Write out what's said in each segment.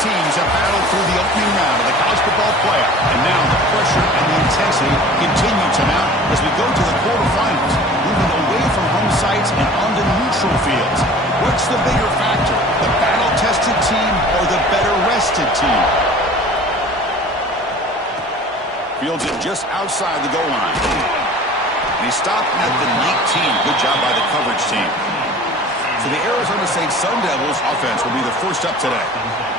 teams have battled through the opening round of the college football playoff, and now the pressure and the intensity continue to mount as we go to the quarterfinals, moving away from home sites and onto neutral fields. What's the bigger factor, the battle-tested team or the better-rested team? Fields it just outside the goal line. And he stopped at the 19. Good job by the coverage team. So the Arizona State Sun Devils offense will be the first up today.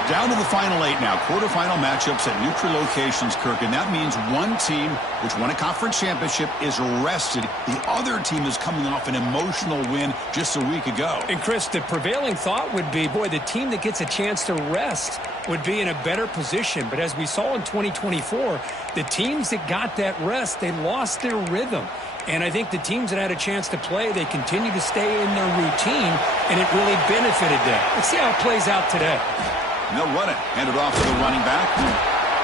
Down to the final 8 now. Quarterfinal matchups at neutral locations, Kirk. And that means one team, which won a conference championship, is rested. The other team is coming off an emotional win just a week ago. And, Chris, the prevailing thought would be, boy, the team that gets a chance to rest would be in a better position. But as we saw in 2024, the teams that got that rest, they lost their rhythm. And I think the teams that had a chance to play, they continue to stay in their routine, and it really benefited them. Let's see how it plays out today. And they'll run it. Hand it off to the running back.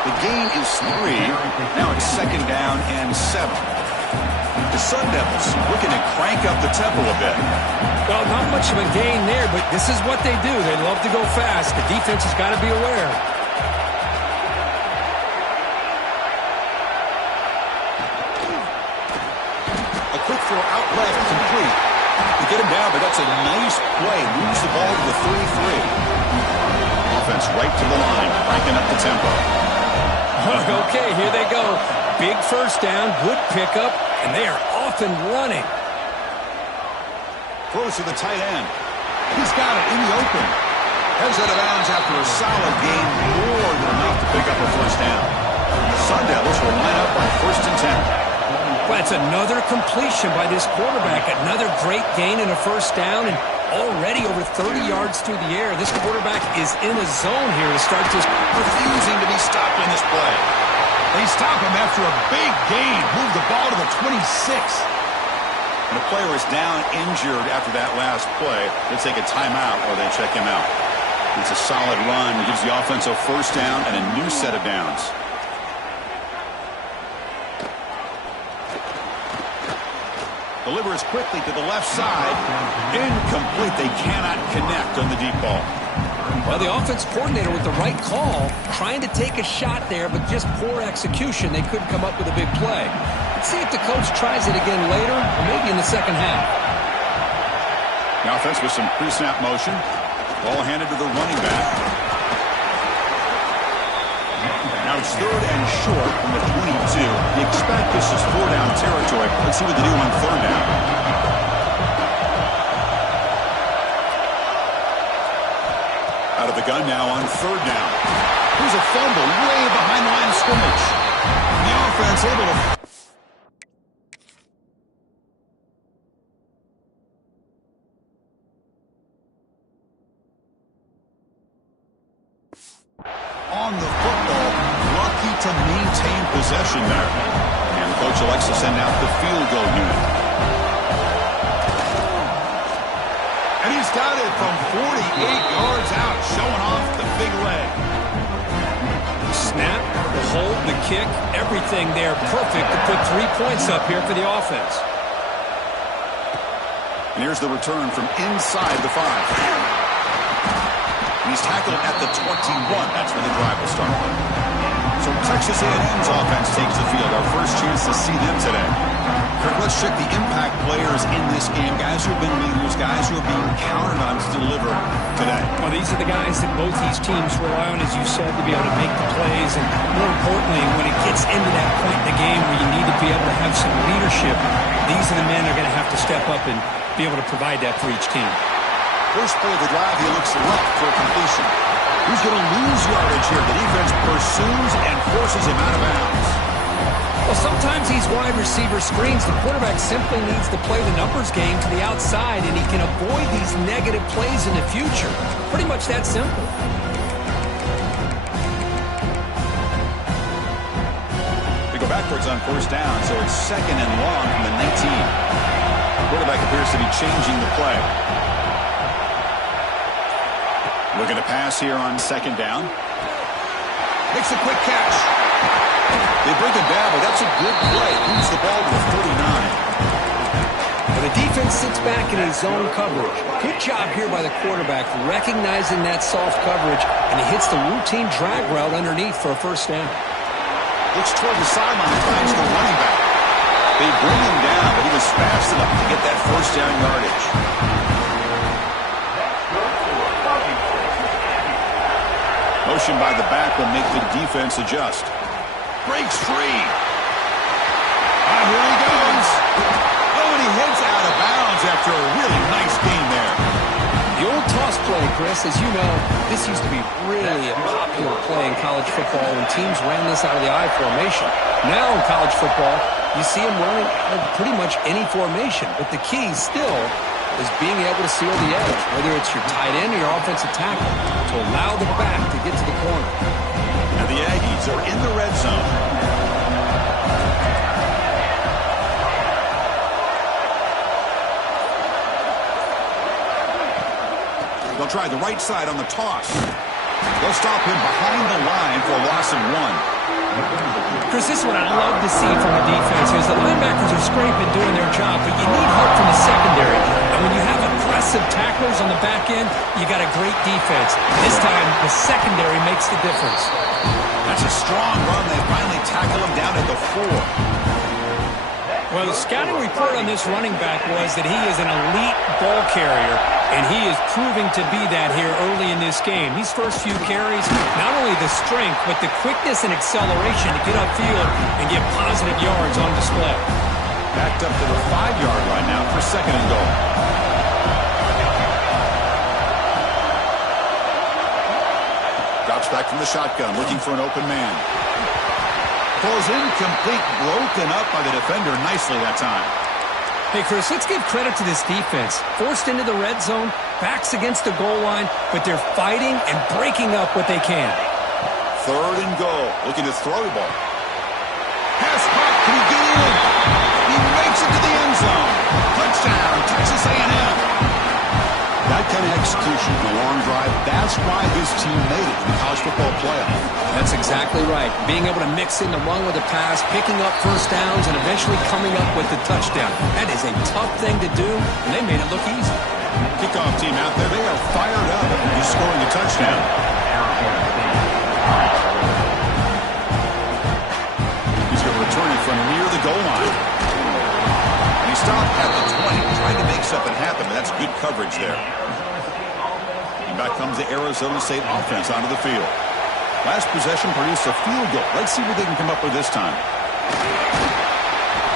The gain is 3. Now it's 2nd down and 7. The Sun Devils looking to crank up the tempo a bit. Well, not much of a gain there, but this is what they do. They love to go fast. The defense has got to be aware. Quick throw out left, complete. You get him down, but that's a nice play. Moves the ball to the 3-3. Offense right to the line, cranking up the tempo. Okay, here they go. Big first down, good pickup, and they are off and running. Throws to the tight end. He's got it in the open. Heads out of bounds after a solid gain, more than enough to pick up a first down. The Sun Devils will line up on 1st and 10. Well, it's another completion by this quarterback. Another great gain and a first down, and already over 30 yards through the air. This quarterback is in a zone here to start this. Refusing to be stopped in this play. They stop him after a big gain. Move the ball to the 26. And the player is down injured after that last play. They take a timeout or they check him out. It's a solid run. Gives the offense a first down and a new set of downs. Delivers quickly to the left side. Incomplete. They cannot connect on the deep ball. Well, the offense coordinator with the right call, trying to take a shot there, but just poor execution. They couldn't come up with a big play. Let's see if the coach tries it again later, or maybe in the second half. The offense with some pre-snap motion. Ball handed to the running back. Now it's 3rd and short from the 22. You expect this is 4-down territory. Let's see what they do on 3rd down. Out of the gun now on 3rd down. Here's a fumble way behind the line of scrimmage. The offense able to... on the football, lucky to maintain possession there. And the coach elects to send out the field goal unit. And he's got it from 48 yards out, showing off the big leg. The snap, the hold, the kick, everything there perfect to put 3 points up here for the offense. And here's the return from inside the 5. He's tackled at the 21. That's where the drive will start. So Texas A&M's offense takes the field. Our first chance to see them today. Kirk, let's check the impact players in this game. Guys who have been leaders, guys who are being counted on to deliver today. Well, these are the guys that both these teams rely on, as you said, to be able to make the plays. And more importantly, when it gets into that point in the game where you need to be able to have some leadership, these are the men that are going to have to step up and be able to provide that for each team. First play of the drive, he looks left for a completion. Who's going to lose yardage here? The defense pursues and forces him out of bounds. Well, sometimes these wide receiver screens, the quarterback simply needs to play the numbers game to the outside, and he can avoid these negative plays in the future. Pretty much that simple. They go backwards on 1st down, so it's 2nd and long from the 19. The quarterback appears to be changing the play. Looking to pass here on 2nd down. Makes a quick catch. They bring him down, but that's a good play. Moves the ball to the 49. Well, the defense sits back in his zone coverage. Good job here by the quarterback, recognizing that soft coverage, and he hits the routine drag route underneath for a first down. Looks toward the sideline and finds the running back. They bring him down, but he was fast enough to get that first down yardage. Motion by the back will make the defense adjust. Breaks free. And here he goes. Oh, and he heads out of bounds after a really nice gain there. The old toss play, Chris, as you know, this used to be really a popular play in college football when teams ran this out of the I formation. Now in college football, you see them running out of pretty much any formation, but the key still is being able to seal the edge, whether it's your tight end or your offensive tackle, to allow the back to get to the corner. And the Aggies are in the red zone. They'll try the right side on the toss. They'll stop him behind the line for a loss of 1. Chris, this is what I love to see from the defense is the linebackers are scraping, doing their job, but you need help from the secondary. And when you have aggressive tacklers on the back end, you got a great defense. This time, the secondary makes the difference. That's a strong run. They finally tackle him down at the 4. Well, the scouting report on this running back was that he is an elite ball carrier, and he is proving to be that here early in this game. These first few carries, not only the strength, but the quickness and acceleration to get upfield and get positive yards on display. Backed up to the 5-yard line now for second and goal. Drops back from the shotgun, looking for an open man. Pulls incomplete, broken up by the defender nicely that time. Hey, Chris, let's give credit to this defense. Forced into the red zone, backs against the goal line, but they're fighting and breaking up what they can. Third and goal, looking to throw the ball. Pass caught, can he get in? He makes it to the end zone. Touchdown, Texas A&M. That kind of execution in a long drive, that's why this team made it to the college football playoff. That's exactly right. Being able to mix in the run with the pass, picking up first downs, and eventually coming up with the touchdown. That is a tough thing to do, and they made it look easy. Kickoff team out there, they are fired up after scoring a touchdown. He's going to return it from near the goal line. He stopped at the 20, trying to make something happen, but that's good coverage there. And back comes the Arizona State offense onto the field. Last possession produced a field goal. Let's see what they can come up with this time.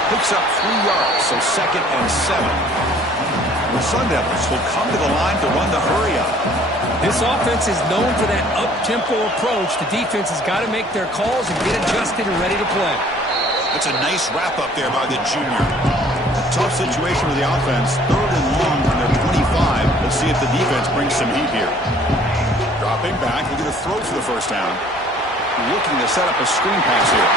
Picks up 3 yards, so second and 7. The Sun Devils will come to the line to run the hurry up. This offense is known for that up-tempo approach. The defense has got to make their calls and get adjusted and ready to play. That's a nice wrap-up there by the junior. Tough situation with the offense. Third and long on their 25. We'll see if the defense brings some heat here. Dropping back, looking to throw for the first down. Looking to set up a screen pass here.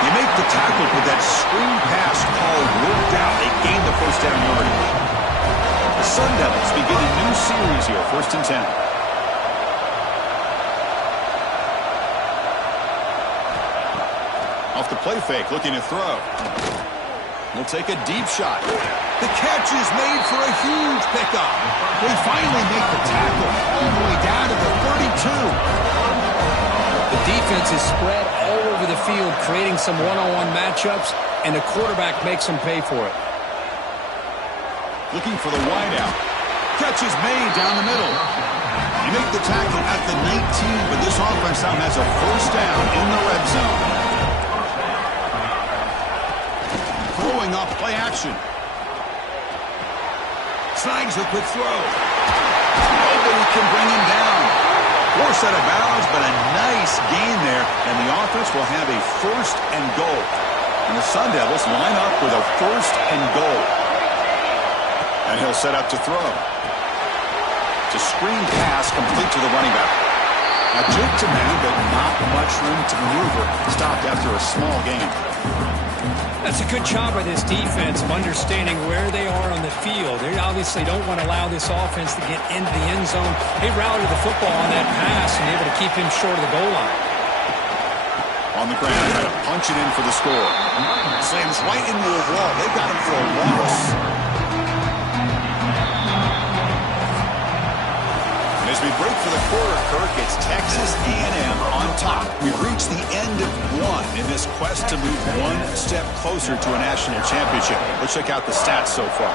You make the tackle with that screen pass call worked out. They gain the first down yardage. The Sun Devils begin a new series here, 1st and 10. Off the play fake, looking to throw. He'll take a deep shot. The catch is made for a huge pickup. They finally make the tackle all the way down to the 32. The defense is spread all over the field, creating some one-on-one matchups, and the quarterback makes them pay for it. Looking for the wideout. Catch is made down the middle. You make the tackle at the 19, but this offense now has a first down in the red zone. Throwing off play action. Snags the quick throw. Nobody can bring him down. Forced out of bounds, but a nice gain there, and the offense will have a first and goal. And the Sun Devils line up with a first and goal. And he'll set up to throw. It's a screen pass complete to the running back. Now jig to man, but not much room to maneuver. Stopped after a small gain. That's a good job by this defense of understanding where they are on the field. They obviously don't want to allow this offense to get into the end zone. They rallied the football on that pass and able to keep him short of the goal line. On the ground, trying to punch it in for the score. Slams right into the wall. They got him for a loss. As we break for the quarter, Kirk, it's Texas A&M on top. We've reached the end of one in this quest to move one step closer to a national championship. Let's check out the stats so far.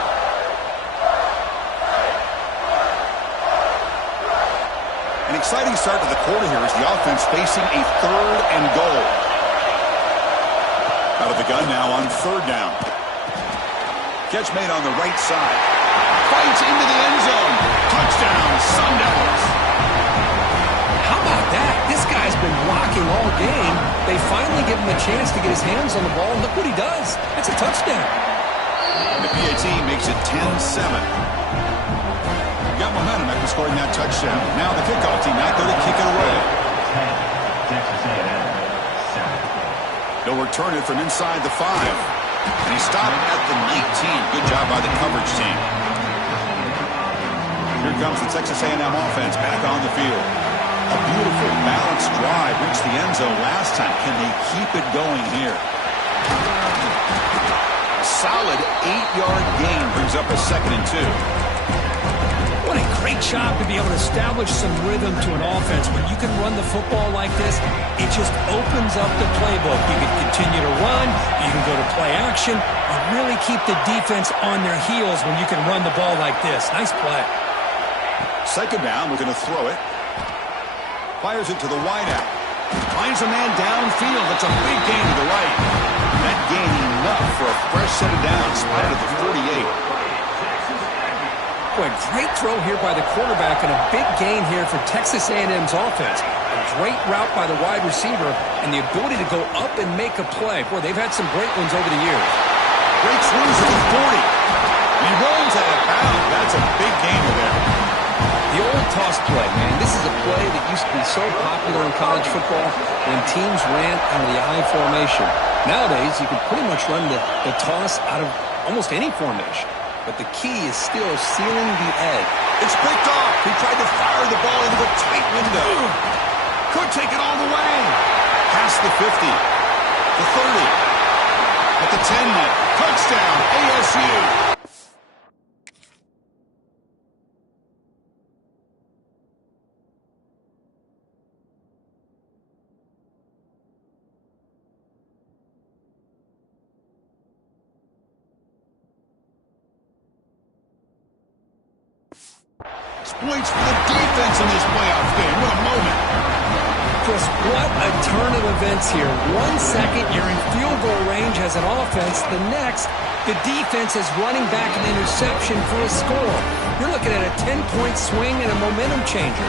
An exciting start to the quarter here as the offense facing a 3rd and goal. Out of the gun now on 3rd down. Catch made on the right side. Fights into the end zone. Touchdown, Sun Devils. How about that? This guy's been blocking all game. They finally give him a chance to get his hands on the ball, and look what he does. That's a touchdown. And the PAT makes it 10-7. Got momentum after scoring that touchdown. Now the kickoff team out there to kick it away. They'll return it from inside the 5. And he stopped at the 19. Good job by the coverage team. Here comes the Texas A&M offense back on the field. A beautiful, balanced drive reached the end zone last time. Can they keep it going here? A solid 8-yard gain brings up a 2nd and 2. What a great job to be able to establish some rhythm to an offense. When you can run the football like this, it just opens up the playbook. You can continue to run. You can go to play action. You really keep the defense on their heels when you can run the ball like this. Nice play. 2nd down, we're going to throw it. Fires it to the wideout. Finds a man downfield. That's a big gain to the right. That gain enough for a fresh set of downs. Spotted at the 48. Boy, great throw here by the quarterback and a big gain here for Texas A&M's offense. A great route by the wide receiver and the ability to go up and make a play. Boy, they've had some great ones over the years. Breaks loose at the 40. He rolls out of bounds. That's a big gain there. The old toss play, man. This is a play that used to be so popular in college football when teams ran out of the I formation. Nowadays, you can pretty much run the toss out of almost any formation. But the key is still sealing the edge. It's picked off. He tried to fire the ball into the tight window. Could take it all the way. Past the 50. The 30. At the 10 now. Touchdown, ASU. Points for the defense in this playoff game. What a moment. Chris, what a turn of events here. 1 second, you're in field goal range as an offense. The next, the defense is running back an interception for a score. You're looking at a 10-point swing and a momentum changer.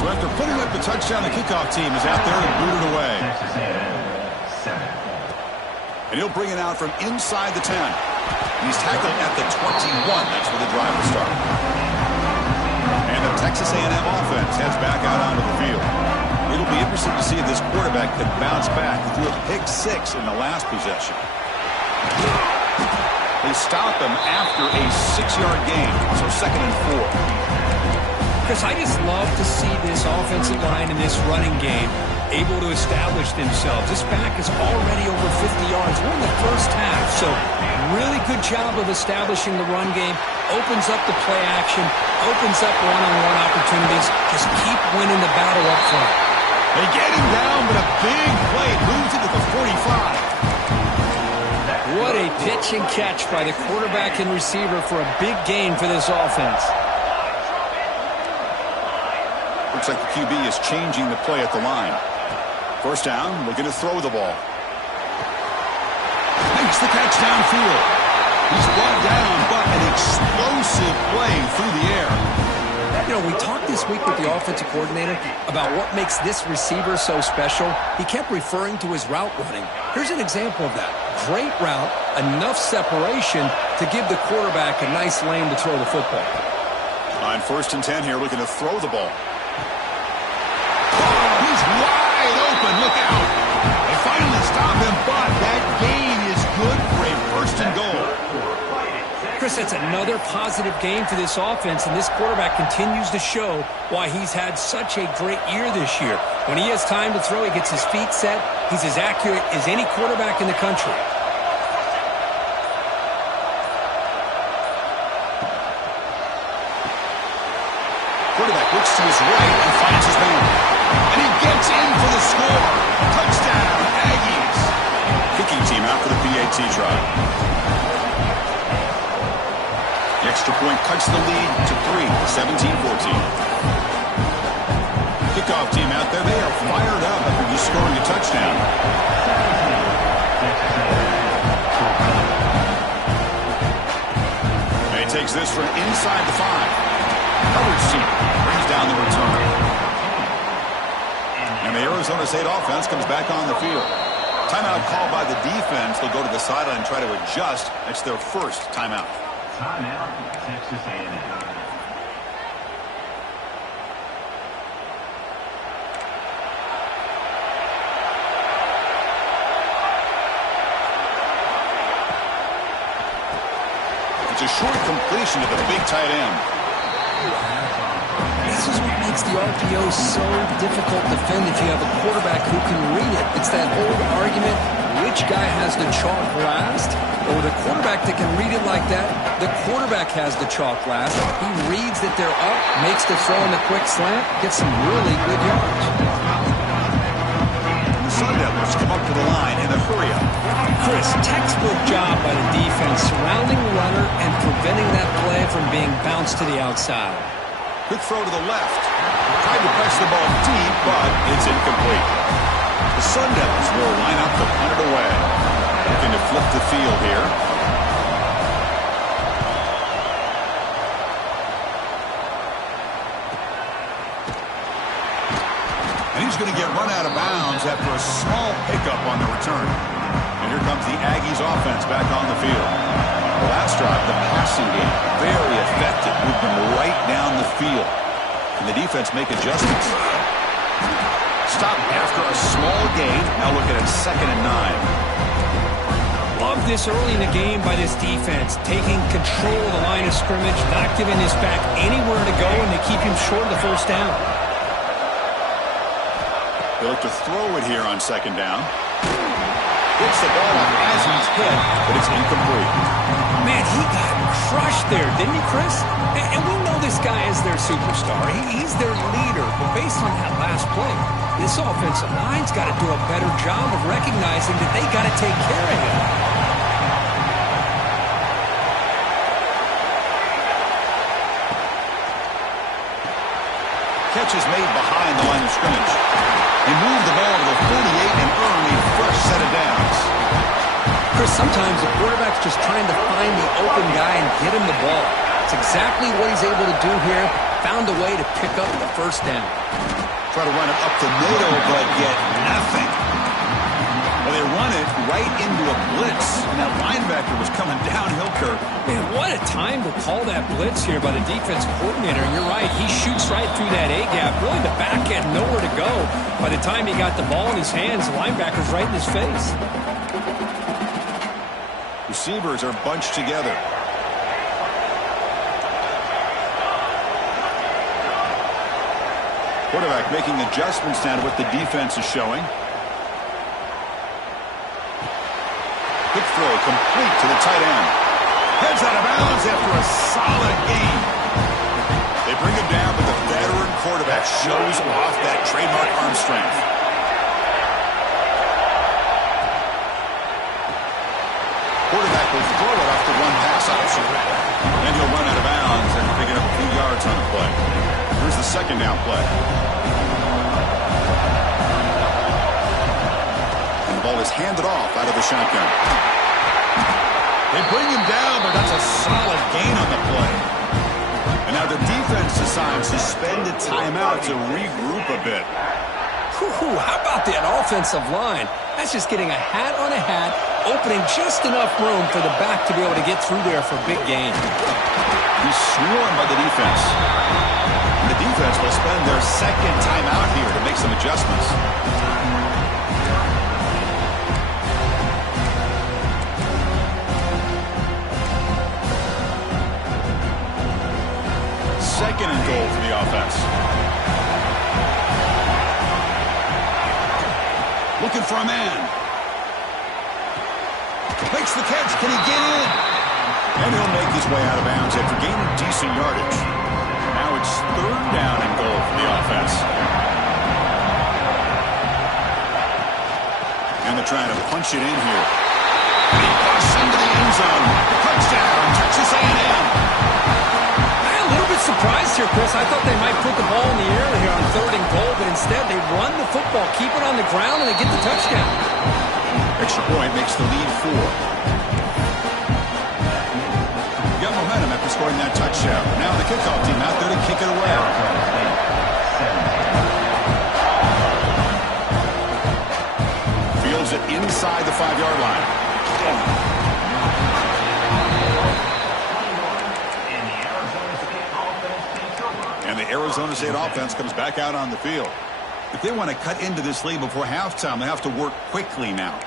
So after putting up the touchdown, the kickoff team is out there and booted away. And he'll bring it out from inside the 10. He's tackled at the 21. That's where the drive will start. And the Texas A&M offense heads back out onto the field. It'll be interesting to see if this quarterback can bounce back. He threw a pick 6 in the last possession. They stop him after a 6-yard gain, so 2nd and 4. Chris, I just love to see this offensive line in this running game able to establish themselves. This back is already over 50 yards. We're in the first half, so really good job of establishing the run game. Opens up the play action, opens up one-on-one opportunities. Just keep winning the battle up front. They get him down, but a big play moves it to the 45. What a pitch and catch by the quarterback and receiver for a big gain for this offense. Looks like the QB is changing the play at the line. 1st down, looking to throw the ball. Makes the catch downfield. He's brought down, but an explosive play through the air. You know, we talked this week with the offensive coordinator about what makes this receiver so special. He kept referring to his route running. Here's an example of that. Great route, enough separation to give the quarterback a nice lane to throw the football. On 1st and 10 here, looking to throw the ball. He's wide open. Look out. They finally stop him, but that gain is good for a 1st and goal. Chris, that's another positive game for this offense, and this quarterback continues to show why he's had such a great year this year. When he has time to throw, he gets his feet set. He's as accurate as any quarterback in the country. Quarterback looks to to his right and finds his man. And he gets in for the score. Touchdown, Aggies. Kicking team out for the PAT try. The extra point cuts the lead to 3, 17-14. Kickoff team out there, they are fired up after just scoring a touchdown. And he takes this from inside the 5. Coverage team brings down the return. And the Arizona State offense comes back on the field. Timeout called by the defense. They'll go to the sideline and try to adjust. It's their first timeout. Timeout, Texas A&M. It's a short completion to the big tight end. This is what makes the RPO so difficult to defend if you have a quarterback who can read it. It's that old argument, which guy has the chalk last? Or the quarterback that can read it like that, the quarterback has the chalk last. He reads that they're up, makes the throw in the quick slant, gets some really good yards. The Sun Devils come up to the line in a hurry up. Chris, textbook job by the defense surrounding the runner and preventing that play from being bounced to the outside. Quick throw to the left. Tried to press the ball deep, but it's incomplete. The Sun Devils will line up to punt it away. Looking to flip the field here. And he's going to get run out of bounds after a small pickup on the return. And here comes the Aggies offense back on the field. The last drive, the passing game, very effective. Moved them right down the field. Can the defense make adjustments? Stop after a small gain. Now looking at 2nd and 9. Love this early in the game by this defense, taking control of the line of scrimmage, not giving his back anywhere to go, and they keep him short of the first down. They look to throw it here on 2nd down. Hits the ball off Asman's head, but it's incomplete. Man, he got crushed there, didn't he, Chris? And we know this guy is their superstar. He's their leader. But based on that last play, this offensive line's got to do a better job of recognizing that they got to take care of him. Catch is made behind the line of scrimmage. They move the ball to the 48 and earn a fresh set of downs. Chris, sometimes the quarterback's just trying to find the open guy and get him the ball. It's exactly what he's able to do here. Found a way to pick up the first down. Try to run it up the middle, but get nothing. Well, they run it right into a blitz, and that linebacker was coming downhill, Kirk. Man, what a time to call that blitz here by the defense coordinator. And you're right, he shoots right through that A-gap. Really, the back end, nowhere to go. By the time he got the ball in his hands, the linebacker's right in his face. Receivers are bunched together. Quarterback making adjustments now to what the defense is showing. Quick throw complete to the tight end. Heads out of bounds after a solid gain. They bring him down, but the veteran quarterback shows off that trademark arm strength. Quarterback will throw it off the one pass option. And he'll run out of bounds after picking up a few yards on the play. Here's the 2nd down play. And the ball is handed off out of the shotgun. They bring him down, but that's a solid gain on the play. And now the defense decides to spend a timeout to regroup a bit. Whew, how about that offensive line? That's just getting a hat on a hat, opening just enough room for the back to be able to get through there for a big gain. He's swarmed by the defense. And the defense will spend their 2nd timeout here to make some adjustments. Second and goal for the offense. Looking for a man. Makes the catch. Can he get in? And he'll make his way out of bounds after gaining decent yardage. Now it's third down and goal for the offense. And they're trying to punch it in here. And he busts into the end zone. Touchdown, Texas A&M. I'm a little bit surprised here, Chris. I thought they might put the ball in the air here on 3rd and goal, but instead they run the football, keep it on the ground, and they get the touchdown. Extra point makes the lead 4. You got momentum after scoring that touchdown. Now the kickoff team out there to kick it away. Fields it inside the 5-yard line. And the Arizona State offense comes back out on the field. If they want to cut into this lead before halftime, they have to work quickly now.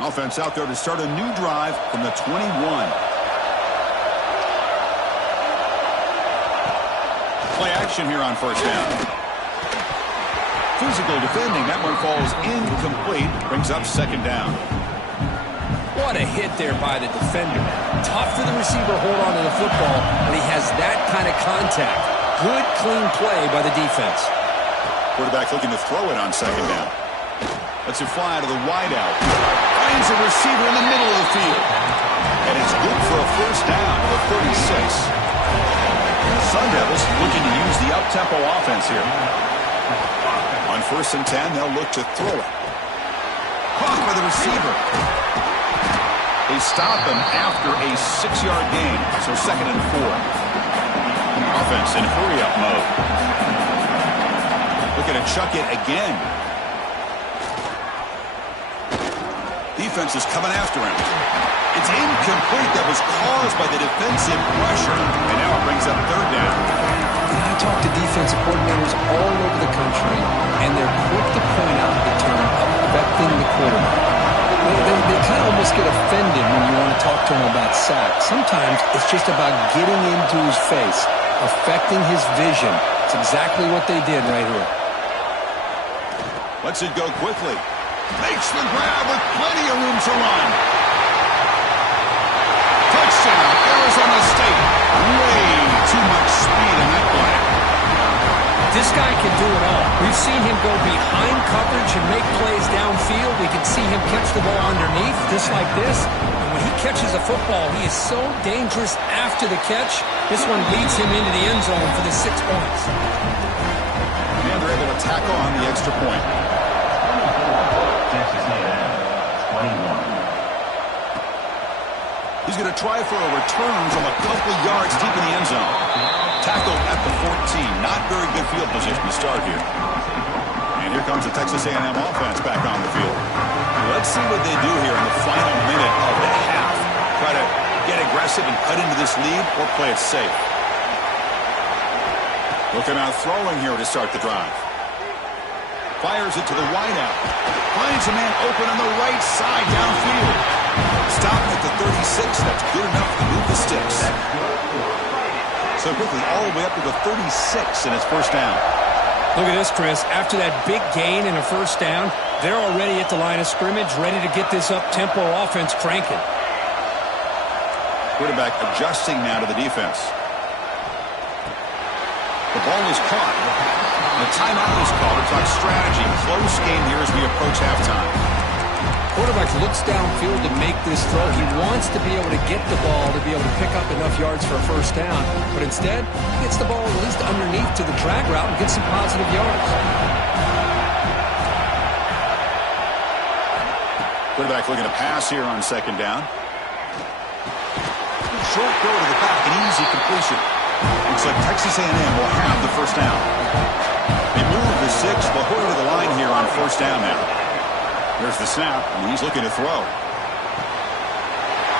Offense out there to start a new drive from the 21. Play action here on 1st down. Physical defending. That one falls incomplete. Brings up 2nd down. What a hit there by the defender. Tough for the receiver to hold on to the football when he has that kind of contact. Good, clean play by the defense. Quarterback looking to throw it on 2nd down. Lets it fly to the wideout. Finds a receiver in the middle of the field. And it's good for a 1st down to the 36. Sun Devils looking to use the up-tempo offense here. On 1st and 10, they'll look to throw it. Caught by the receiver. They stop him after a 6-yard gain, so 2nd and 4. Offense in hurry-up mode. Looking to chuck it again. Defense is coming after him. It's incomplete. That was caused by the defensive pressure. And now it brings up 3rd down. I talk to defensive coordinators all over the country, and they're quick to point out the term affecting the quarterback. They kind of almost get offended when you want to talk to them about sacks. Sometimes it's just about getting into his face, affecting his vision. It's exactly what they did right here. Lets it go quickly. Makes the grab with plenty of room to run. Touchdown, Arizona State. Way too much speed in that play. This guy can do it all. We've seen him go behind coverage and make plays downfield. We can see him catch the ball underneath, just like this. And when he catches a football, he is so dangerous after the catch. This one leads him into the end zone for the 6 points. And they're able to tackle on the extra point. Texas A&M, 21. He's going to try for a return from a couple yards deep in the end zone. Tackled at the 14. Not very good field position to start here. And here comes the Texas A&M offense back on the field. Let's see what they do here in the final minute of the half. Try to get aggressive and cut into this lead or play it safe. Looking out throwing here to start the drive. Fires it to the wideout. Finds a man open on the right side downfield. Stopped at the 36. That's good enough to move the sticks. So quickly all the way up to the 36 and it's 1st down. Look at this, Chris. After that big gain and a 1st down, they're already at the line of scrimmage, ready to get this up-tempo offense cranking. Quarterback adjusting now to the defense. The ball is caught. The timeout is called to talk strategy. Close game here as we approach halftime. Quarterback looks downfield to make this throw. He wants to be able to get the ball to be able to pick up enough yards for a 1st down. But instead, he gets the ball at least underneath to the drag route and gets some positive yards. Quarterback looking to pass here on 2nd down. Short throw to the back, an easy completion. Looks like Texas A&M will have the 1st down. They move the 6. They'll hurry to the line here on 1st down now. There's the snap, and he's looking to throw.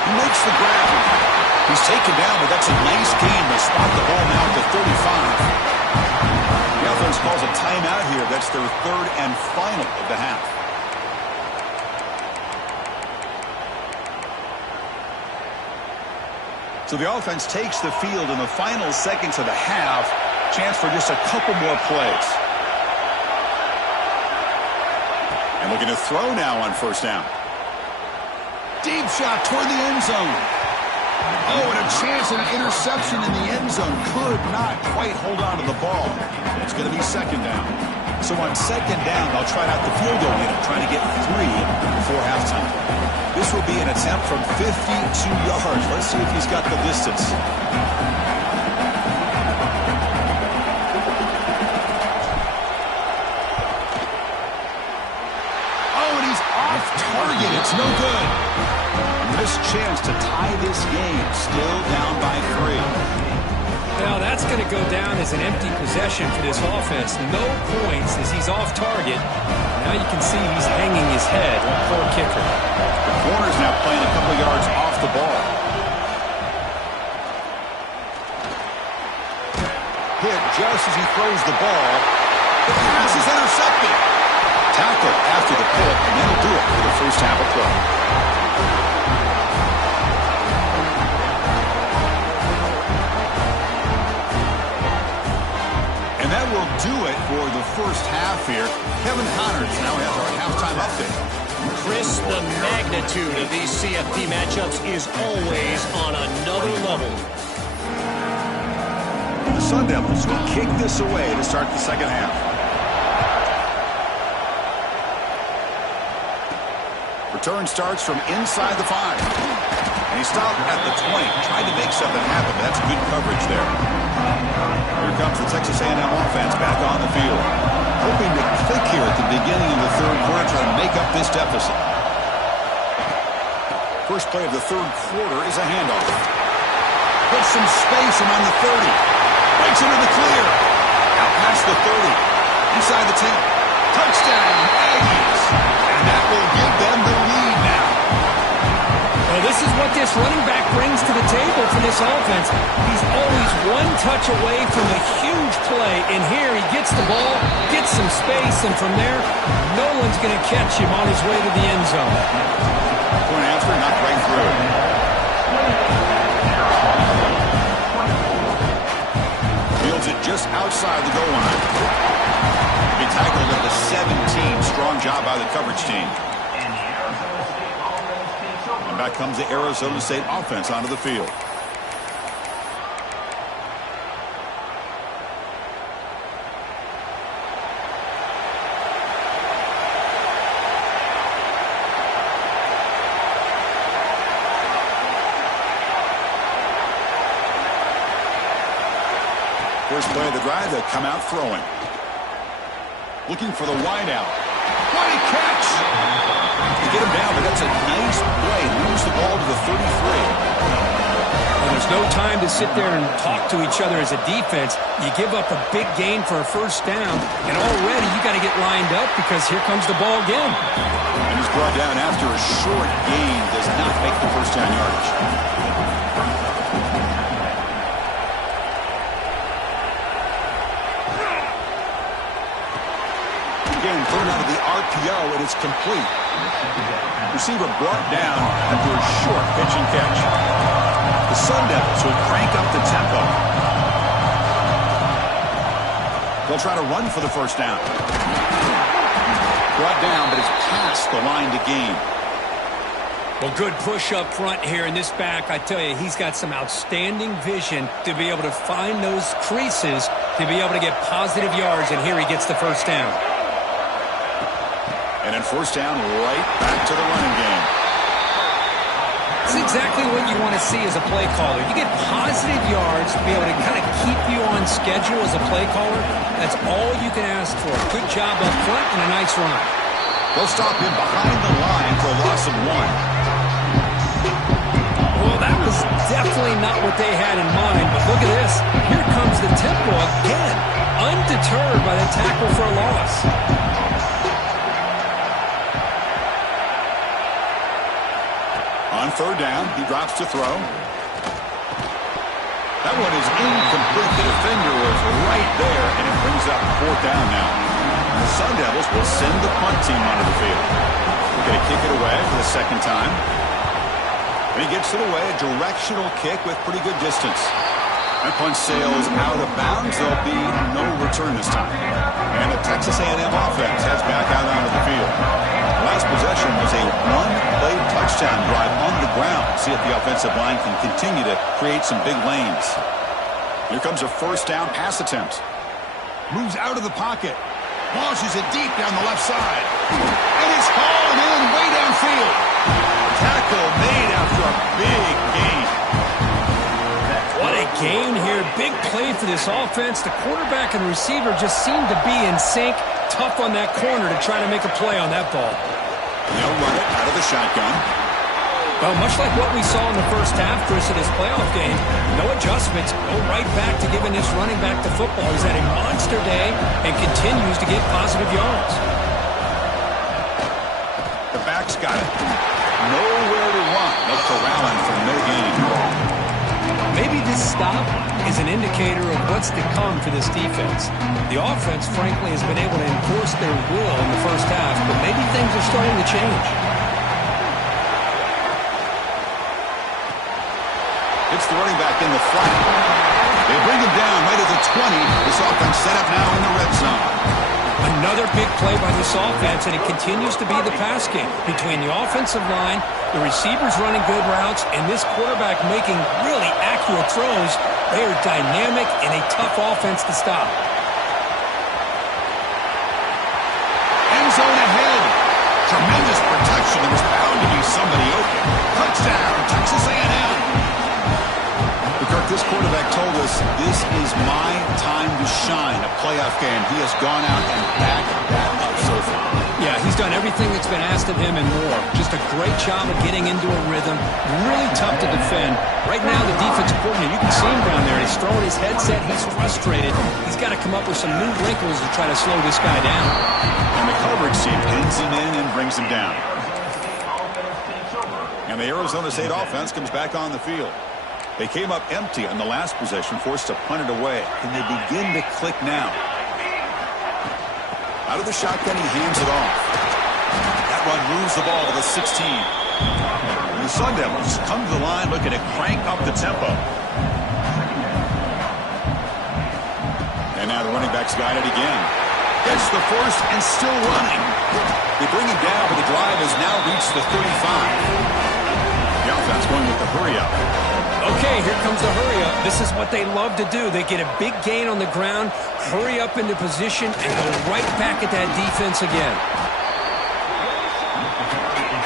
He makes the grab. He's taken down, but that's a nice gain to spot the ball now at the 35. The offense calls a timeout here. That's their 3rd and final of the half. So the offense takes the field in the final seconds of the half. Chance for just a couple more plays. And looking to throw now on 1st down. Deep shot toward the end zone. Oh, and a chance at an interception in the end zone. Could not quite hold on to the ball. It's going to be second down. So on second down, they'll try out the field goal unit, trying to get 3 before halftime. This will be an attempt from 52 yards. Let's see if he's got the distance. Oh, and he's off target. It's no good. Missed chance to tie this game. Still down by 3. Now that's going to go down as an empty possession for this offense. No points as he's off target. Now you can see he's hanging his head. Poor kicker. The corner's now playing a couple yards off the ball. Hit just as he throws the ball. The pass is intercepted. Tackle after the pick, and that'll do it for the first half of play. And that will do it for the first half here. Kevin Connors now has our halftime update. Chris, the magnitude of these CFP matchups is always on another level. The Sun Devils will kick this away to start the second half. Return starts from inside the 5. And he stopped at the 20. Tried to make something happen, but that's good coverage there. Here comes the Texas A&M offense back on the field. Hoping to click here at the beginning of the third quarter, trying to make up this deficit. First play of the third quarter is a handoff. Puts some space around the 30. Breaks into the clear. Out past the 30. Inside the 10. Touchdown, Aggies. And that will give them the lead now. Well, this is what this running back brings to the table for this offense. He's always one touch away from a huge play, and here he gets the ball, gets some space, and from there, no one's going to catch him on his way to the end zone. Point after, knocked right through. Fields it just outside the goal line. He tackled at the 17. Strong job by the coverage team. And back comes the Arizona State offense onto the field. First play of the drive, they'll come out throwing. Looking for the wideout. What a catch! To get him down, but that's a nice play. Lose the ball to the 33. And there's no time to sit there and talk to each other as a defense. You give up a big gain for a first down, and already you got to get lined up because here comes the ball again. And he's brought down after a short gain. Does not make the first down yardage. Again, thrown out of the RPO, and it's complete. Receiver brought down after a short pitch and catch. The Sun Devils will crank up the tempo. They'll try to run for the first down. Brought down, but it's past the line to gain. Well, good push up front here in this back. I tell you, he's got some outstanding vision to be able to find those creases, to be able to get positive yards, and here he gets the first down. And then first down, right back to the running game. It's exactly what you want to see as a play caller. You get positive yards to be able to kind of keep you on schedule as a play caller. That's all you can ask for. Good job up front and a nice run. They'll stop him behind the line for a loss of 1. Well, that was definitely not what they had in mind, but look at this. Here comes the tempo again, undeterred by the tackle for a loss. On third down, he drops to throw. That one is incomplete. The defender was right there, and it brings up fourth down now. The Sun Devils will send the punt team onto the field. They're going to kick it away for the second time. When he gets to the way, a directional kick with pretty good distance. That punt sails out of bounds. There'll be no return this time. And the Texas A&M offense heads back out onto the field. The last possession was a one-play touchdown drive on the ground. See if the offensive line can continue to create some big lanes. Here comes a first down pass attempt. Moves out of the pocket. Launches it deep down the left side. And it's hauled in way downfield. Tackle made after a big gain. What a gain here. Big play for this offense. The quarterback and receiver just seemed to be in sync. Tough on that corner to try to make a play on that ball. They'll run it out of the shotgun. Well, much like what we saw in the first half, Chris, of this playoff game, no adjustments, go right back to giving this running back the football. He's had a monster day and continues to get positive yards. The back's got it. Nowhere to run. No corralling for no gain. Maybe this stop is an indicator of what's to come for this defense. The offense, frankly, has been able to enforce their will in the first half, but maybe things are starting to change. It's the running back in the flat. They bring him down right at the 20. This offense set up now in the red zone. Another big play by this offense, and it continues to be the pass game between the offensive line, the receivers running good routes, and this quarterback making really accurate throws. They are dynamic and a tough offense to stop. End zone ahead. Tremendous protection. There was bound to be somebody open. Touchdown, Texas A&M. Kirk, this quarterback told us this is my time to shine, a playoff game. He has gone out and backed that up so far. Yeah, he's done everything that's been asked of him and more. Just a great job of getting into a rhythm. Really tough to defend. Right now, the defensive coordinator, you can see him down there. He's throwing his headset. He's frustrated. He's got to come up with some new wrinkles to try to slow this guy down. And the coverage team pins him in and brings him down. And the Arizona State offense comes back on the field. They came up empty on the last possession, forced to punt it away. Can they begin to click now? Out of the shotgun, he hands it off. That run moves the ball to the 16. And the Sun Devils come to the line looking to crank up the tempo. And now the running back's got it again. Gets the first and still running. They bring him down, but the drive has now reached the 35. The offense going with the hurry up. Okay, here comes the hurry up. This is what they love to do. They get a big gain on the ground, hurry up into position, and go right back at that defense again.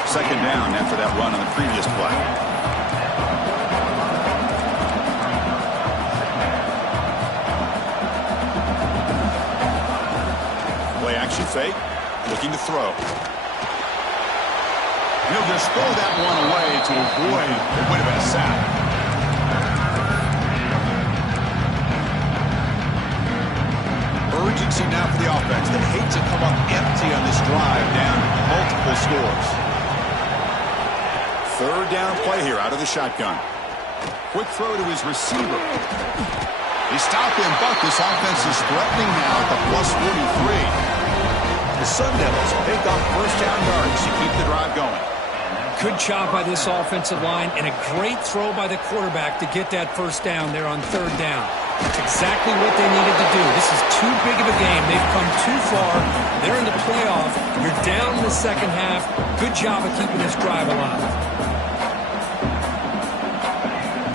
Second down after that run on the previous play. Play action fake, looking to throw. He'll just throw that one away to avoid what would have been a sack. Urgency now for the offense. They hate to come up empty on this drive, down multiple scores. Third down play here out of the shotgun. Quick throw to his receiver. They stop him, but this offense is threatening now at the plus 43. The Sun Devils pick up first down yards to keep the drive going. Good job by this offensive line and a great throw by the quarterback to get that first down there on third down. That's exactly what they needed to do. This is too big of a game. They've come too far. They're in the playoff. You're down in the second half. Good job of keeping this drive alive.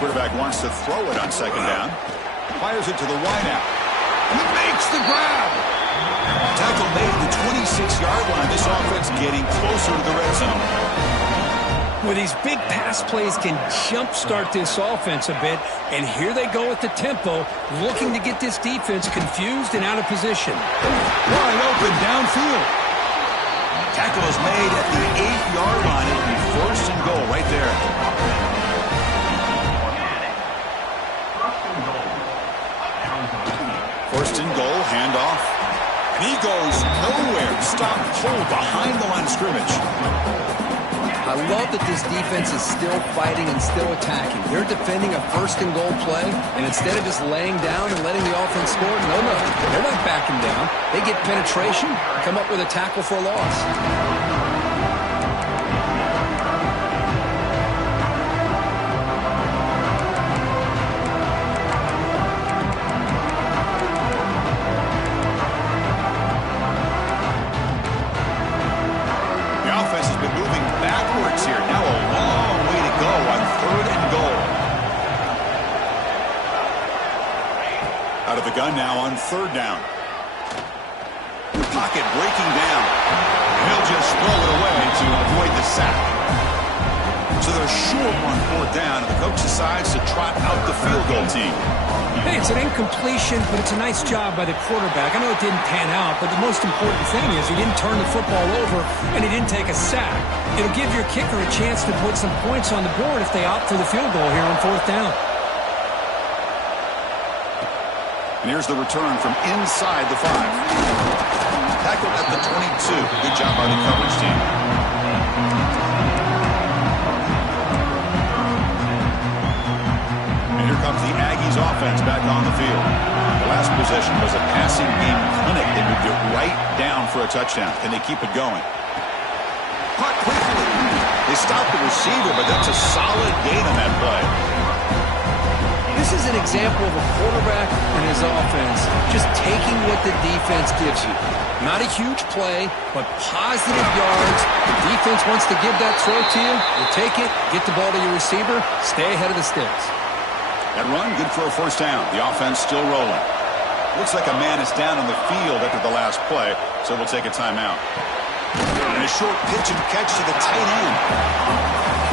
Quarterback wants to throw it on second down. Fires it to the wideout. And he makes the grab. Tackle made at the 26-yard line. This offense getting closer to the red zone. Well, these big pass plays can jumpstart this offense a bit, and here they go with the tempo, looking to get this defense confused and out of position. Wide open downfield. Tackle is made at the 8-yard line. It'll be first and goal right there. First and goal, handoff. And he goes nowhere. Stop cold behind the line of scrimmage. I love that this defense is still fighting and still attacking. They're defending a first and goal play, and instead of just laying down and letting the offense score, no, they're not backing down. They get penetration, come up with a tackle for a loss. Here. Now a long way to go on gun now on third down. Pocket breaking down. He'll just throw it away to avoid the sack. So they're short on fourth down, and the coach decides to trot out the field goal team. Hey, it's an incompletion, but it's a nice job by the quarterback. I know it didn't pan out, but the most important thing is he didn't turn the football over, and he didn't take a sack. It'll give your kicker a chance to put some points on the board if they opt for the field goal here on fourth down. And here's the return from inside the 5. Tackled at the 22. Good job by the coverage team. And here comes the Aggies offense back on the field. The last possession was a passing game clinic. They moved it right down for a touchdown. Can they keep it going? Caught quickly. They stopped the receiver, but that's a solid gain on that play. This is an example of a quarterback and his offense just taking what the defense gives you. Not a huge play, but positive yards. The defense wants to give that throw to you. You take it, get the ball to your receiver, stay ahead of the sticks. That run, good for a first down. The offense still rolling. Looks like a man is down on the field after the last play, so we'll take a timeout. And a short pitch and catch to the tight end.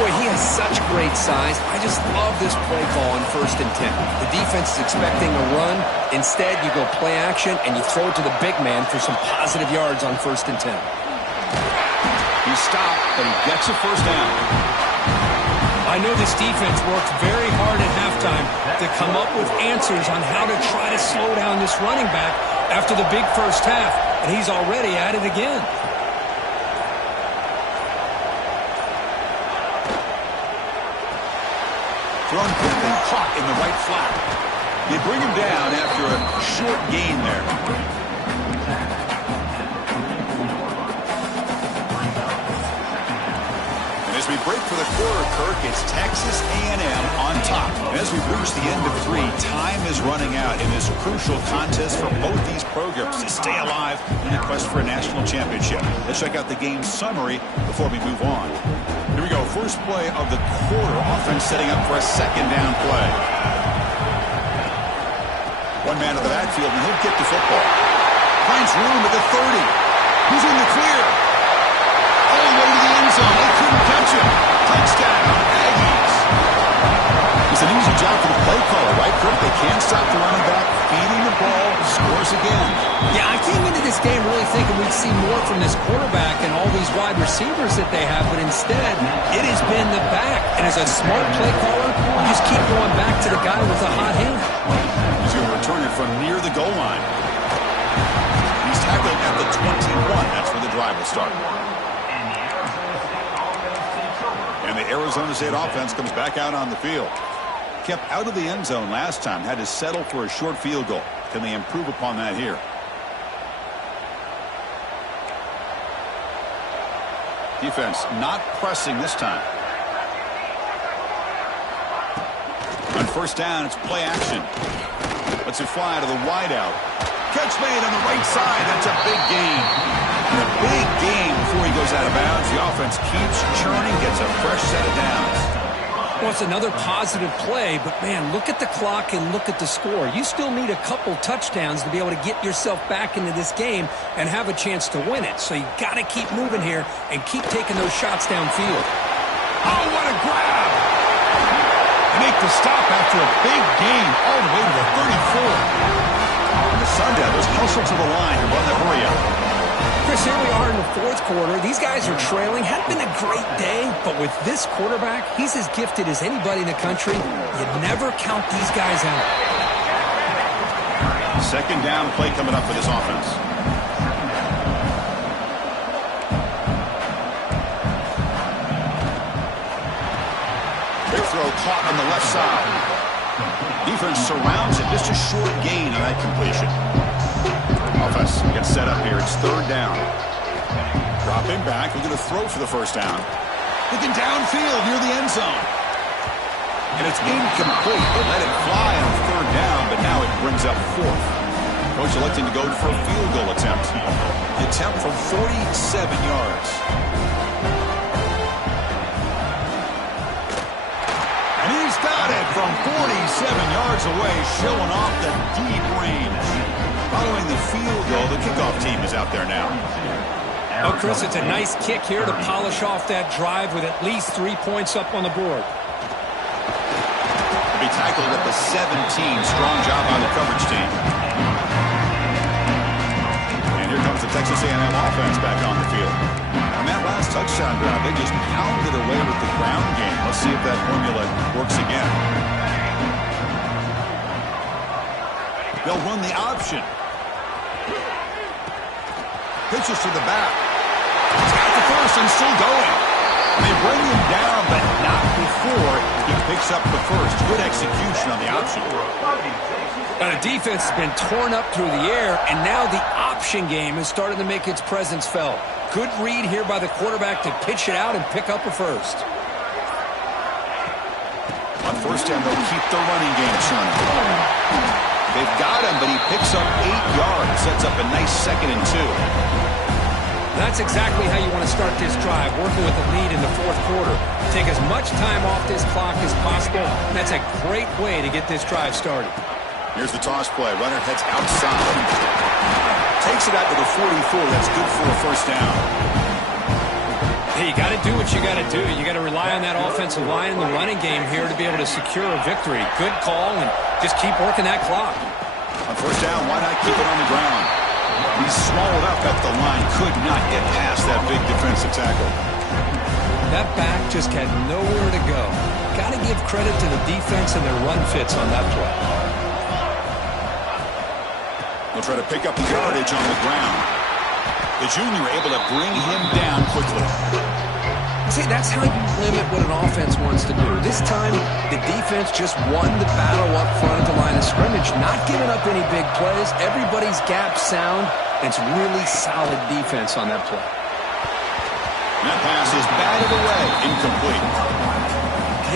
Boy, he has such great size. I just love this play call on 1st and 10. The defense is expecting a run. Instead, you go play action, and you throw it to the big man for some positive yards on 1st and 10. He stopped, but he gets a first down. I know this defense worked very hard at halftime to come up with answers on how to try to slow down this running back after the big first half, and he's already at it again. Thrown quickly, caught in the right flat. They bring him down after a short gain there. And as we break for the quarter, Kirk, it's Texas A&M on top. And as we reach the end of 3, time is running out in this crucial contest for both these programs to stay alive in the quest for a national championship. Let's check out the game summary before we move on. Here we go. First play of the quarter. Offense setting up for a second down play. One man in the backfield, and he'll get the football. Finds room at the 30. He's in the clear. All the way to the end zone. They couldn't catch him. Touchdown, Aggies. It's an easy job for the play caller, right, Kirk? They can't stop the running back. Feeding the ball. Scores again. Yeah, I came into this game really thinking we'd see more from this quarterback and all these wide receivers that they have, but instead, it has been the back. And as a smart play caller, you just keep going back to the guy with the hot hand. He's going to return it from near the goal line. He's tackled at the 21. That's where the drive will start. And the Arizona State offense comes back out on the field. Kept out of the end zone last time. Had to settle for a short field goal. Can they improve upon that here? Defense not pressing this time. On first down, it's play action. Lets it fly to the wideout. Catch made on the right side. That's a big gain. And a big gain before he goes out of bounds. The offense keeps churning, gets a fresh set of downs. Well, it's another positive play, but, man, look at the clock and look at the score. You still need a couple touchdowns to be able to get yourself back into this game and have a chance to win it. So you got to keep moving here and keep taking those shots downfield. Oh, what a grab! They make the stop after a big gain all the way to the 34. And the Sun Devils hustle to the line and run the hurry up. Chris, here we are in the fourth quarter. These guys are trailing. Hadn't been a great day, but with this quarterback, he's as gifted as anybody in the country. You never count these guys out. Second down play coming up for this offense. Their throw caught on the left side. Defense surrounds it. Just a short gain on that completion. Offense gets set up here. It's third down. Dropping back. We're going to throw for the first down. Looking downfield near the end zone. And it's incomplete. They let it fly on third down, but now it brings up fourth. Coach electing to go for a field goal attempt. The attempt from 47 yards. And he's got it. from 47 yards away, showing off the deep range. Following the field goal, the kickoff team is out there now. Oh, Chris, it's a nice kick here to polish off that drive with at least 3 points up on the board. Be tackled at the 17. Strong job by the coverage team. And here comes the Texas A&M offense back on the field. On that last touchdown drive, they just pounded away with the ground game. Let's see if that formula works again. They'll run the option. Pitches to the back. He's got the first and still going. They bring him down, but not before he picks up the first. Good execution on the option. Now, the defense has been torn up through the air, and now the option game is starting to make its presence felt. Good read here by the quarterback to pitch it out and pick up a first. On first down, they'll keep the running game churning. They've got him, but he picks up 8 yards. Sets up a nice 2nd and 2. That's exactly how you want to start this drive, working with the lead in the fourth quarter. Take as much time off this clock as possible. That's a great way to get this drive started. Here's the toss play. Runner heads outside. Takes it out to the 44. That's good for a first down. Hey, you got to do what you got to do. You got to rely on that offensive line and the running game here to be able to secure a victory. Good call, and just keep working that clock. On first down, why not keep it on the ground? He's swallowed up at the line. Could not get past that big defensive tackle. That back just had nowhere to go. Got to give credit to the defense and their run fits on that play. They'll try to pick up the yardage on the ground. The junior able to bring him down quickly. See, that's how you limit what an offense wants to do. This time, the defense just won the battle up front at the line of scrimmage, not giving up any big plays. Everybody's gap sound. It's really solid defense on that play. That pass is batted away, incomplete.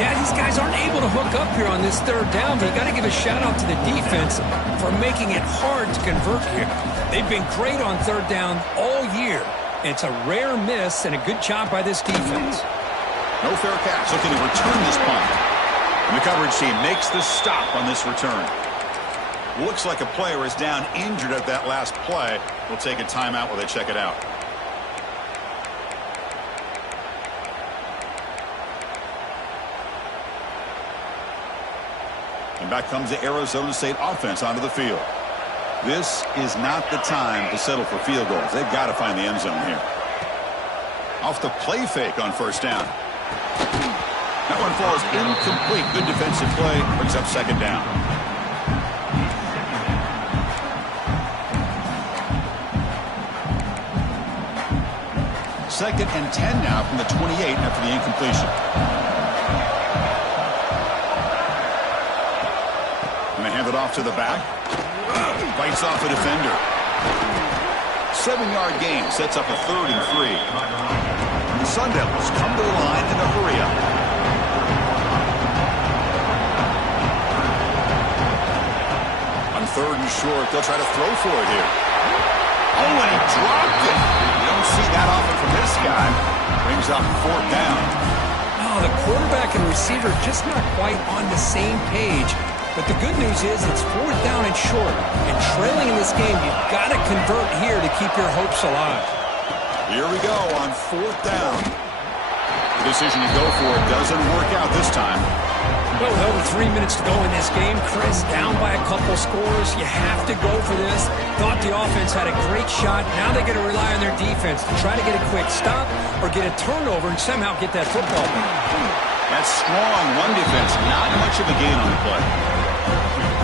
Yeah, these guys aren't able to hook up here on this third down, but you got to give a shout-out to the defense for making it hard to convert here. They've been great on third down all year. It's a rare miss and a good job by this defense. No fair catch. Looking to return this punt. And the coverage team makes the stop on this return. Looks like a player is down injured at that last play. We'll take a timeout while they check it out. And back comes the Arizona State offense onto the field. This is not the time to settle for field goals. They've got to find the end zone here. Off the play fake on first down. That one falls incomplete. Good defensive play. Brings up 2nd down. Second and 10 now from the 28 after the incompletion. And they hand it off to the back. Bites off a defender. 7-yard gain sets up a 3rd and 3. The Sun Devils come to the line in a hurry up. On 3rd and short, they'll try to throw for it here. Oh, and he dropped it. You don't see that often from this guy. Brings up 4th down. Oh, the quarterback and receiver just not quite on the same page. But the good news is it's 4th down and short. And trailing in this game, you've got to convert here to keep your hopes alive. Here we go on 4th down. The decision to go for it doesn't work out this time. Well, with over 3 minutes to go in this game, Chris, down by a couple scores. You have to go for this. Thought the offense had a great shot. Now they're going to rely on their defense to try to get a quick stop or get a turnover and somehow get that football back. That's strong run defense. Not much of a gain on the play.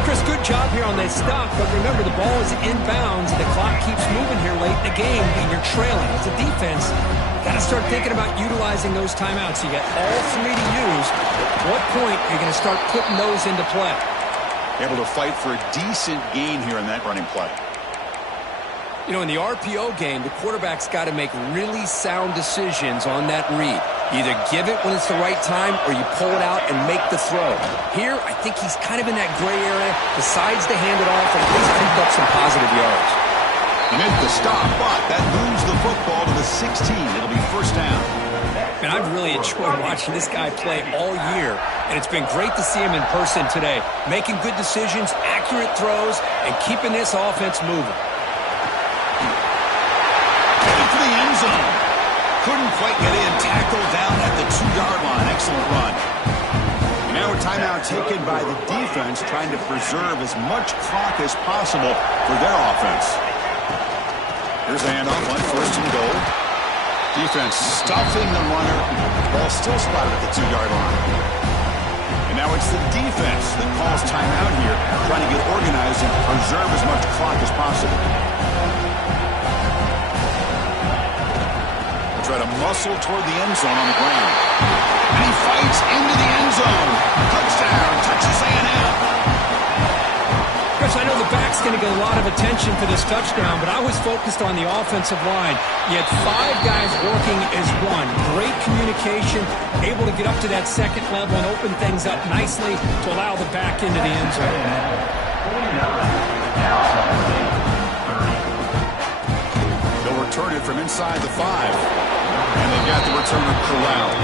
Chris, good job here on that stop, but remember the ball is inbounds and the clock keeps moving here late in the game and you're trailing. As a defense, you got to start thinking about utilizing those timeouts. You got all 3 to use. At what point are you going to start putting those into play? Able to fight for a decent gain here in that running play. You know, in the RPO game, the quarterback's got to make really sound decisions on that read. Either give it when it's the right time or you pull it out and make the throw. Here, I think he's kind of in that gray area, decides to hand it off and at least picked up some positive yards. He made the stop, but that moves the football to the 16. It'll be 1st down. Man, I've really enjoyed watching this guy play all year, and it's been great to see him in person today, making good decisions, accurate throws, and keeping this offense moving. Headed for the end zone. Couldn't quite get in. Tackled down at the 2-yard line. Excellent run. And now a timeout taken by the defense, trying to preserve as much clock as possible for their offense. Here's a handoff on 1st and goal. Defense stuffing the runner. Ball still spotted at the 2-yard line. And now it's the defense that calls timeout here, trying to get organized and preserve as much clock as possible. They'll try to muscle toward the end zone on the ground. And he fights into the end zone. Touchdown, Texas A&M. Chris, I know the back's going to get a lot of attention for this touchdown, but I was focused on the offensive line. You had 5 guys working as one. Great communication, able to get up to that second level and open things up nicely to allow the back into the end zone. They'll return it from inside the 5. And they've got the returner corralled.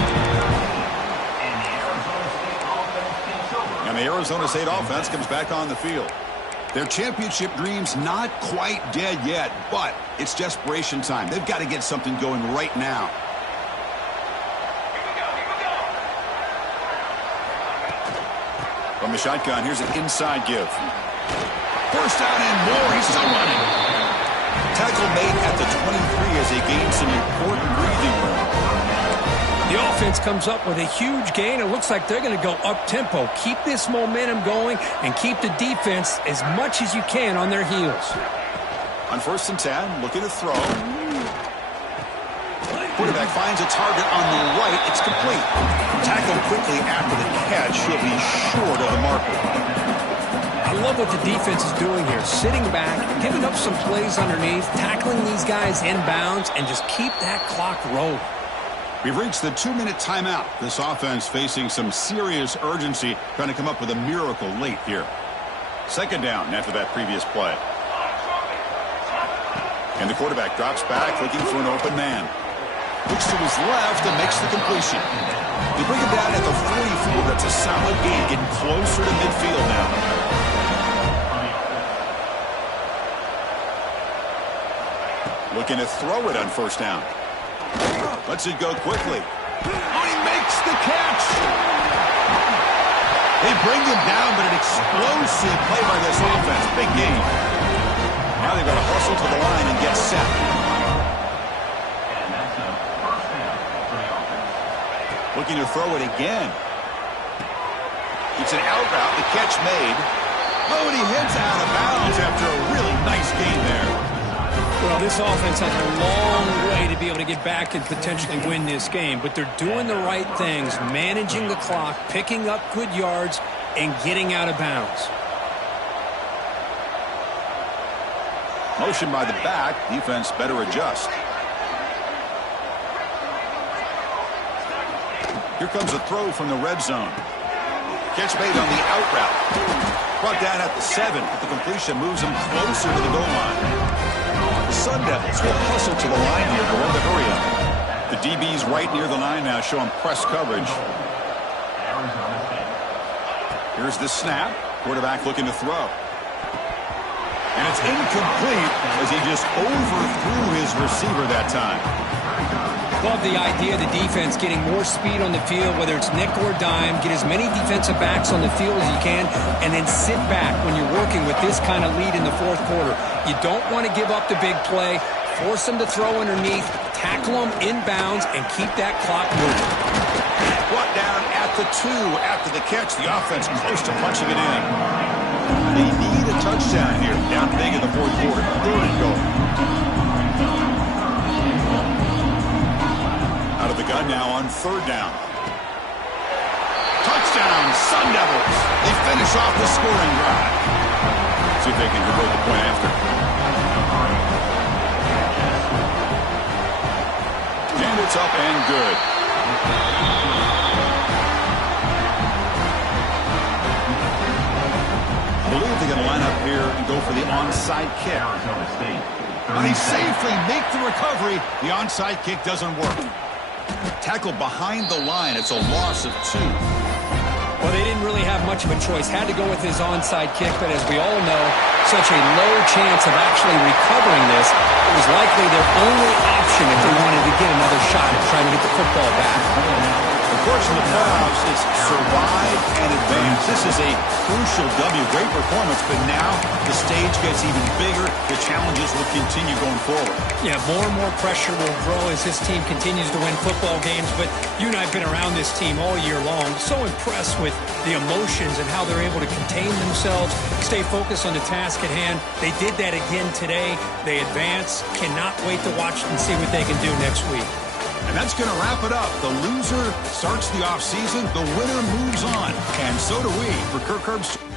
And the Arizona State offense comes back on the field. Their championship dreams not quite dead yet, but it's desperation time. They've got to get something going right now. From the shotgun, here's an inside give. First down and more. He's still running. Tackle made at the 23 as they gain some important breathing room. The offense comes up with a huge gain. It looks like they're going to go up-tempo. Keep this momentum going and keep the defense as much as you can on their heels. On 1st and 10, looking to throw. Quarterback finds a target on the right. It's complete. Tackled quickly after the catch. He'll be short of the marker. I love what the defense is doing here. Sitting back, giving up some plays underneath, tackling these guys inbounds, and just keep that clock rolling. We've reached the 2-minute timeout. This offense facing some serious urgency, trying to come up with a miracle late here. 2nd down after that previous play. And the quarterback drops back, looking for an open man. Looks to his left and makes the completion. They bring him down at the 44. That's a solid gain, getting closer to midfield now. Looking to throw it on 1st down. Lets it go quickly. Oh, he makes the catch. They bring him down, but an explosive play by this offense. Big game. Now they've got to hustle to the line and get set. Looking to throw it again. It's an out route. The catch made. Oh, and he heads out of bounds after a really nice game there. Well, this offense has a long way to be able to get back and potentially win this game, but they're doing the right things, managing the clock, picking up good yards, and getting out of bounds. Motion by the back. Defense better adjust. Here comes a throw from the red zone. Catch made on the out route. Brought down at the 7, but the completion moves him closer to the goal line. The Sun Devils will hustle to the line here, but in the hurry up. The DB's right near the line now, showing press coverage. Here's the snap. Quarterback looking to throw. And it's incomplete as he just overthrew his receiver that time. Love the idea of the defense getting more speed on the field, whether it's nickel or dime, get as many defensive backs on the field as you can, and then sit back when you're working with this kind of lead in the 4th quarter. You don't want to give up the big play, force them to throw underneath, tackle them inbounds, and keep that clock moving. Brought down at the 2 after the catch. The offense close to punching it in. They need a touchdown here, down big in the 4th quarter. 3rd and goal. Out of the gun now on 3rd down. Touchdown, Sun Devils. They finish off the scoring drive. See if they can convert the point after. And it's up and good. I believe they're going to line up here and go for the onside kick. But they safely make the recovery. The onside kick doesn't work. Tackled behind the line. It's a loss of 2. Well, they didn't really have much of a choice. Had to go with his onside kick, but as we all know, such a low chance of actually recovering this. It was likely their only option if they wanted to get another shot at trying to get the football back. Of course, in the playoffs, it's survive and advance. This is a crucial W. Great performance, but now the stage gets even bigger. The challenges will continue going forward. Yeah, more and more pressure will grow as this team continues to win football games. But you and I have been around this team all year long. So impressed with the emotions and how they're able to contain themselves, stay focused on the task at hand. They did that again today. They advance. Cannot wait to watch and see what they can do next week. And that's going to wrap it up. The loser starts the offseason. The winner moves on. And so do we. For Kirk Herbstreit.